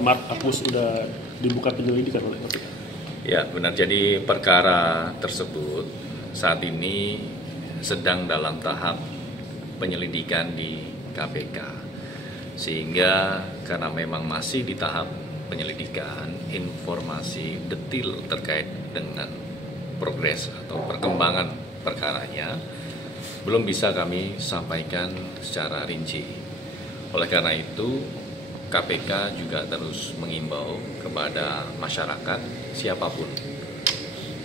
Mark-Akmus sudah dibuka penyelidikan oleh KPK? Ya benar, jadi perkara tersebut saat ini sedang dalam tahap penyelidikan di KPK. Sehingga karena memang masih di tahap penyelidikan, informasi detail terkait dengan progres atau perkembangan perkaranya belum bisa kami sampaikan secara rinci. Oleh karena itu, KPK juga terus mengimbau kepada masyarakat siapapun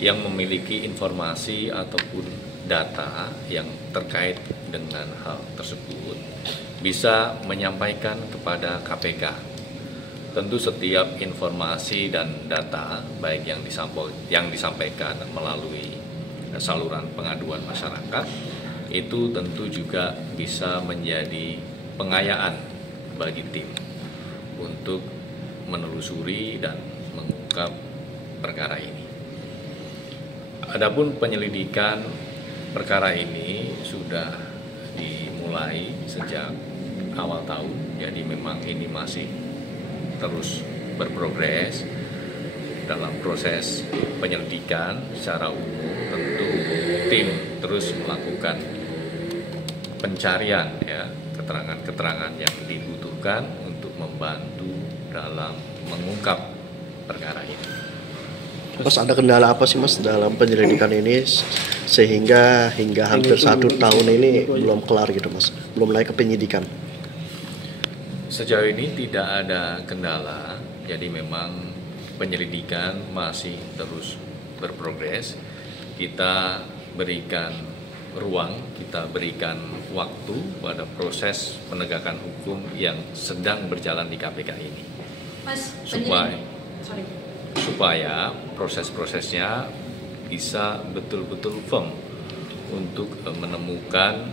yang memiliki informasi ataupun data yang terkait dengan hal tersebut bisa menyampaikan kepada KPK. Tentu setiap informasi dan data baik yang disampaikan melalui saluran pengaduan masyarakat itu tentu juga bisa menjadi pengayaan bagi tim untuk menelusuri dan mengungkap perkara ini. Adapun penyelidikan perkara ini sudah dimulai sejak awal tahun, jadi memang ini masih terus berprogres. Dalam proses penyelidikan secara umum tentu tim terus melakukan pencarian ya, keterangan-keterangan yang dibutuhkan untuk membantu dalam mengungkap perkara ini. Mas, ada kendala apa sih Mas dalam penyelidikan ini sehingga hingga hampir 1 tahun ini belum kelar gitu Mas, belum naik ke penyidikan? Sejauh ini tidak ada kendala, jadi memang penyelidikan masih terus berprogres. Kita berikan ruang, kita berikan waktu pada proses penegakan hukum yang sedang berjalan di KPK ini. Mas, supaya proses-prosesnya bisa betul-betul firm untuk menemukan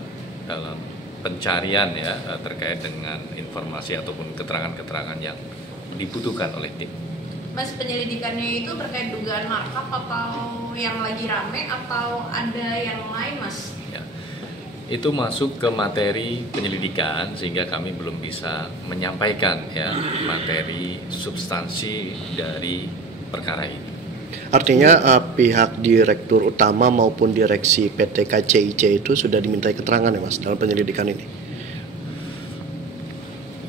dalam pencarian ya terkait dengan informasi ataupun keterangan-keterangan yang dibutuhkan oleh tim. Mas, penyelidikannya itu terkait dugaan markup atau yang lagi rame atau ada yang lain, Mas? Ya, itu masuk ke materi penyelidikan sehingga kami belum bisa menyampaikan ya materi substansi dari perkara ini. Artinya pihak direktur utama maupun direksi PT KCIC itu sudah dimintai keterangan ya Mas dalam penyelidikan ini?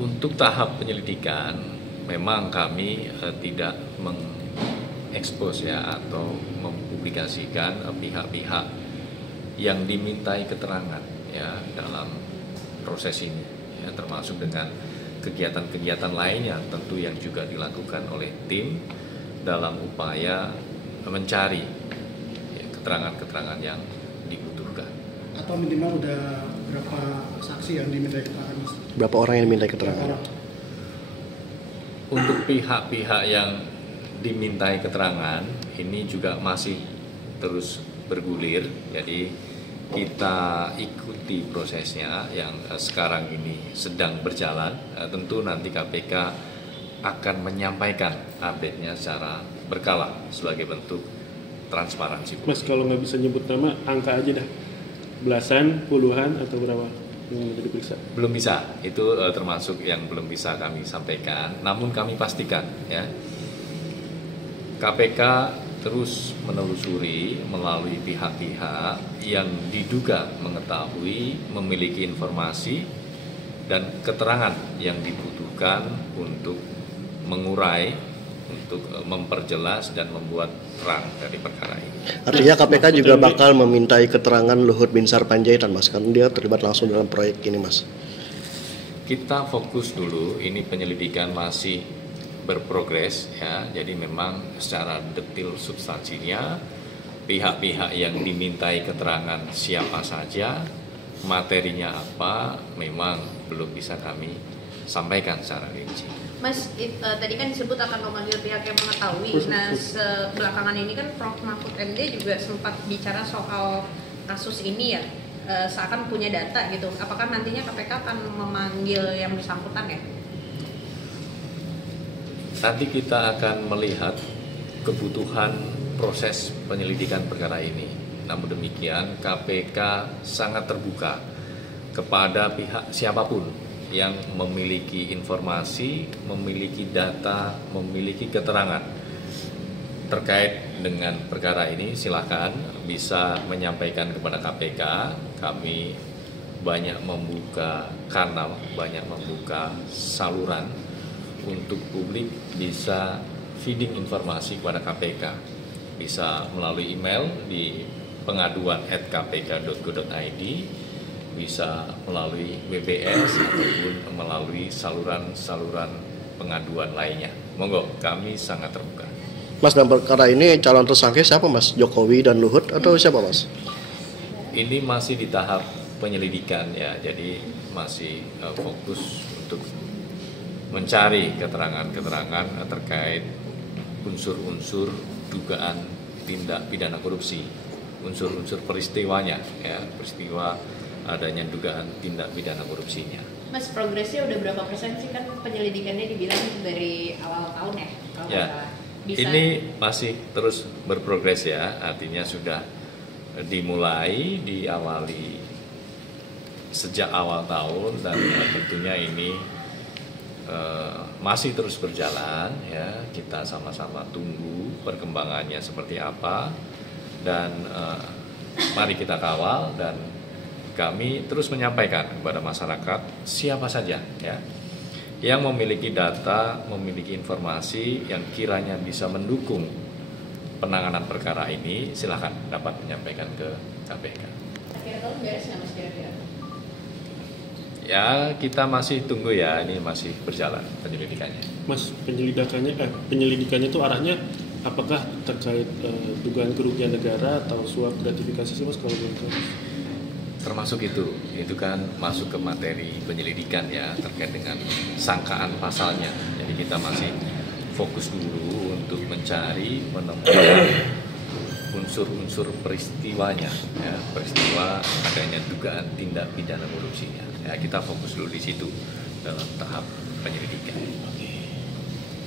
Untuk tahap penyelidikan memang kami tidak mengekspos ya atau mempublikasikan pihak-pihak yang dimintai keterangan ya dalam proses ini ya, termasuk dengan kegiatan-kegiatan lainnya tentu yang juga dilakukan oleh tim dalam upaya mencari ya, keterangan-keterangan yang dibutuhkan. Atau minimal udah berapa saksi yang dimintai keterangan Mas? Berapa orang yang dimintai keterangan? Untuk pihak-pihak yang dimintai keterangan ini juga masih terus bergulir, jadi kita ikuti prosesnya yang sekarang ini sedang berjalan. Tentu nanti KPK akan menyampaikan update-nya secara berkala sebagai bentuk transparansi. Mas, kalau nggak bisa nyebut nama, angka aja dah, belasan, puluhan, atau berapa yang diperiksa? Belum bisa, itu termasuk yang belum bisa kami sampaikan. Namun kami pastikan ya, KPK terus menelusuri melalui pihak-pihak yang diduga mengetahui, memiliki informasi dan keterangan yang dibutuhkan untuk mengurai, untuk memperjelas dan membuat terang dari perkara ini. Artinya KPK juga bakal memintai keterangan Luhut Binsar Panjaitan Mas, kan dia terlibat langsung dalam proyek ini Mas. Kita fokus dulu, ini penyelidikan masih berprogres ya, jadi memang secara detail substansinya pihak-pihak yang dimintai keterangan siapa saja, materinya apa, memang belum bisa kami sampaikan secara rinci. Mas, tadi kan disebut akan memanggil pihak yang mengetahui. Nah, belakangan ini kan Prof. Mahfud MD juga sempat bicara soal kasus ini ya, seakan punya data gitu. Apakah nantinya KPK akan memanggil yang bersangkutan ya? Nanti kita akan melihat kebutuhan proses penyelidikan perkara ini. Namun demikian, KPK sangat terbuka kepada pihak siapapun yang memiliki informasi, memiliki data, memiliki keterangan terkait dengan perkara ini, silakan bisa menyampaikan kepada KPK. Kami banyak membuka kanal, banyak membuka saluran untuk publik bisa feeding informasi kepada KPK. Bisa melalui email di pengaduan@kpk.go.id, bisa melalui WBS ataupun melalui saluran-saluran pengaduan lainnya. Monggo, kami sangat terbuka. Mas, dalam perkara ini calon tersangka siapa Mas? Jokowi dan Luhut atau siapa Mas? Ini masih di tahap penyelidikan ya, jadi masih fokus untuk mencari keterangan-keterangan terkait unsur-unsur dugaan tindak pidana korupsi, unsur-unsur peristiwanya ya, peristiwa adanya dugaan tindak pidana korupsinya. Mas, progresnya udah berapa persen sih, kan penyelidikannya dibilang dari awal tahun ya? Ya, ini masih terus berprogres ya, artinya sudah dimulai, diawali sejak awal tahun dan tentunya ini masih terus berjalan ya. Kita sama-sama tunggu perkembangannya seperti apa dan mari kita kawal, dan kami terus menyampaikan kepada masyarakat siapa saja ya yang memiliki data, memiliki informasi yang kiranya bisa mendukung penanganan perkara ini, silakan dapat menyampaikan ke KPK. Akhir tahun beres nggak Mas kira-kira? Ya, kita masih tunggu ya, ini masih berjalan penyelidikannya. Mas, penyelidikannya itu arahnya apakah terkait dugaan kerugian negara atau suap gratifikasi sih Mas, kalau boleh tahu? Termasuk itu kan masuk ke materi penyelidikan ya, terkait dengan sangkaan pasalnya. Jadi kita masih fokus dulu untuk mencari, menemukan unsur-unsur peristiwanya ya, peristiwa adanya dugaan tindak pidana korupsinya ya, kita fokus dulu di situ dalam tahap penyelidikan.